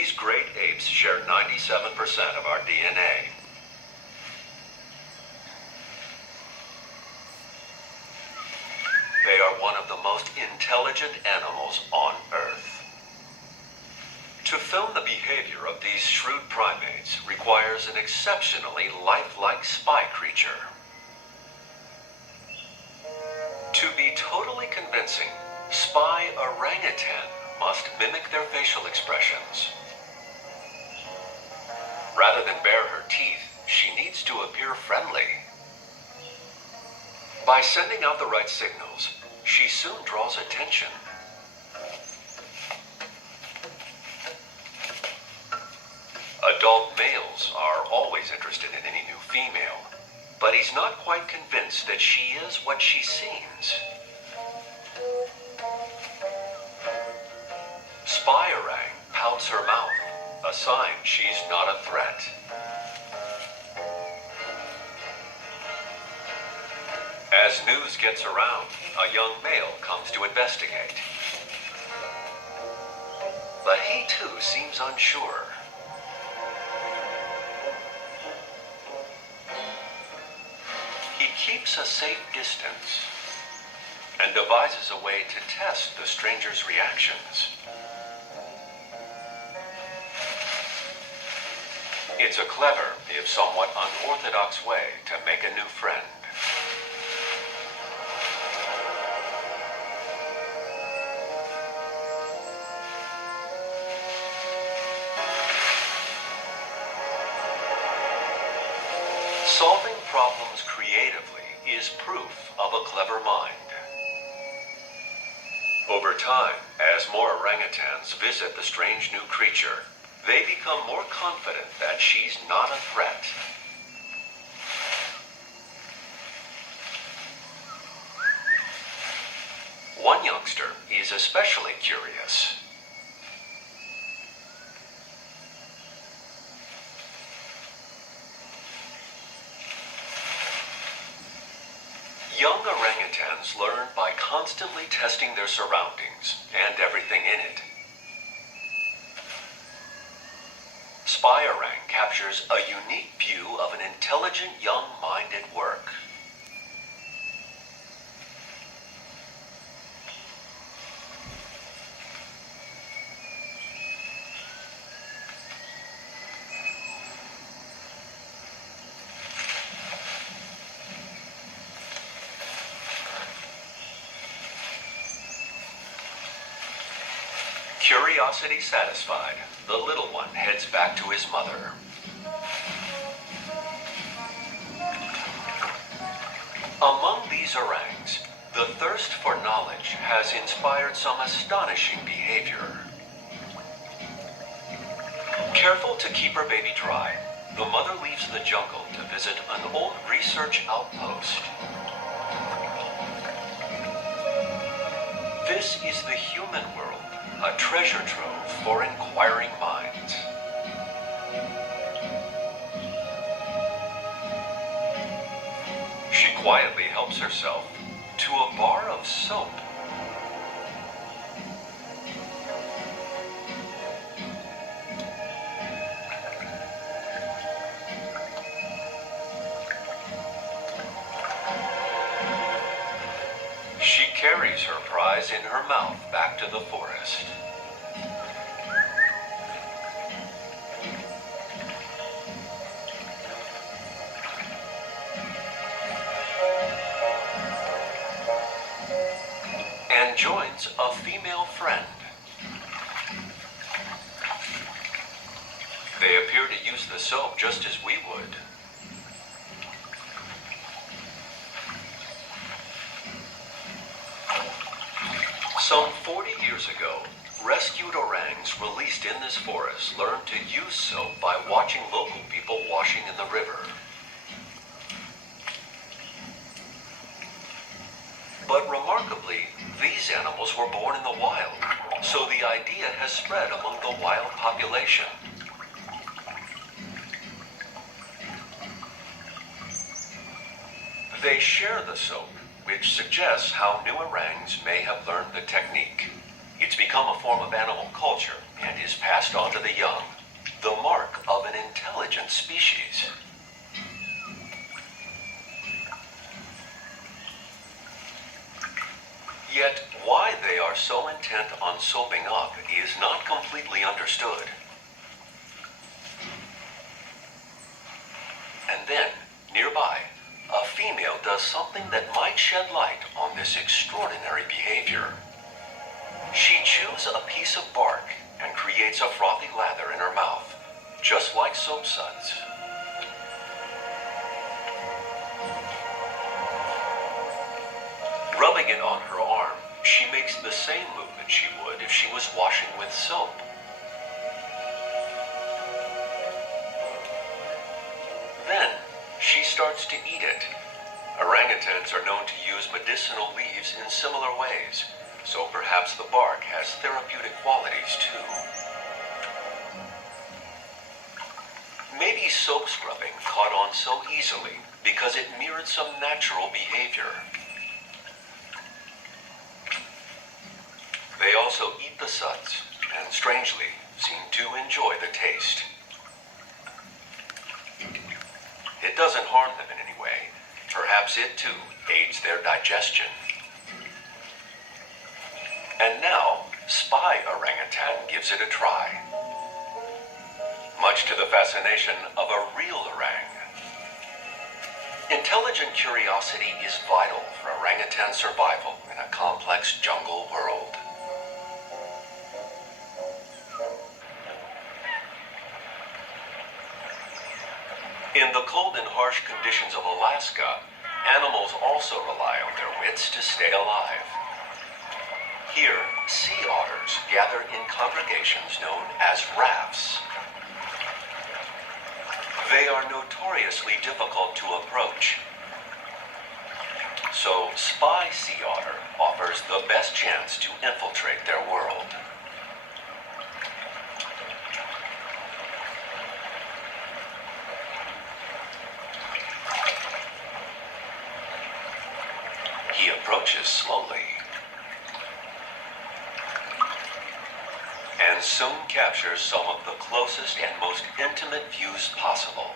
These great apes share 97% of our DNA. They are one of the most intelligent animals on Earth. To film the behavior of these shrewd primates requires an exceptionally lifelike spy creature. To be totally convincing, spy orangutan must mimic their facial expressions. Rather than bare her teeth, she needs to appear friendly. By sending out the right signals, she soon draws attention. Adult males are always interested in any new female, but he's not quite convinced that she is what she seems. Spy orang pouts her mouth, a sign she's not a threat. As news gets around, a young male comes to investigate. But he too seems unsure. He keeps a safe distance and devises a way to test the stranger's reactions. It's a clever, if somewhat unorthodox way to make a new friend. Solving problems creatively is proof of a clever mind. Over time, as more orangutans visit the strange new creature, they become more confident that she's not a threat. One youngster is especially curious. Young orangutans learn by constantly testing their surroundings and everything in it. Spy orang captures a unique view of an intelligent young mind at work. Curiosity satisfied, the little one heads back to his mother. Among these orangs, the thirst for knowledge has inspired some astonishing behavior. Careful to keep her baby dry, the mother leaves the jungle to visit an old research outpost. This is the human world, a treasure trove for inquiring minds. She quietly helps herself to a bar of soap. She carries her prize in her mouth back to the forest. And joins a female friend. They appear to use the soap just as we would. Some 40 years ago, rescued orangs released in this forest learned to use soap by watching local people washing in the river. But remarkably, these animals were born in the wild, so the idea has spread among the wild population. They share the soap, which suggests how new orangs may have learned the technique. It's become a form of animal culture and is passed on to the young. ancient species. Yet, why they are so intent on soaping up is not completely understood. And then, nearby, a female does something that might shed light on this extraordinary behavior. She chews a piece of bark and creates a frothy lather in her mouth, just like soap suds. Rubbing it on her arm, she makes the same movement she would if she was washing with soap. Then, she starts to eat it. Orangutans are known to use medicinal leaves in similar ways, so perhaps the bark has therapeutic qualities too. Maybe soap scrubbing caught on so easily because it mirrored some natural behavior. They also eat the suds, and strangely, seem to enjoy the taste. It doesn't harm them in any way. Perhaps it too aids their digestion. And now, spy orangutan gives it a try. Much to the fascination of a real orang. Intelligent curiosity is vital for orangutan survival in a complex jungle world. In the cold and harsh conditions of Alaska, animals also rely on their wits to stay alive. Here, sea otters gather in congregations known as rafts. They are notoriously difficult to approach. So, spy sea otter offers the best chance to infiltrate their world. He approaches slowly and soon captures some of the closest and most intimate views possible.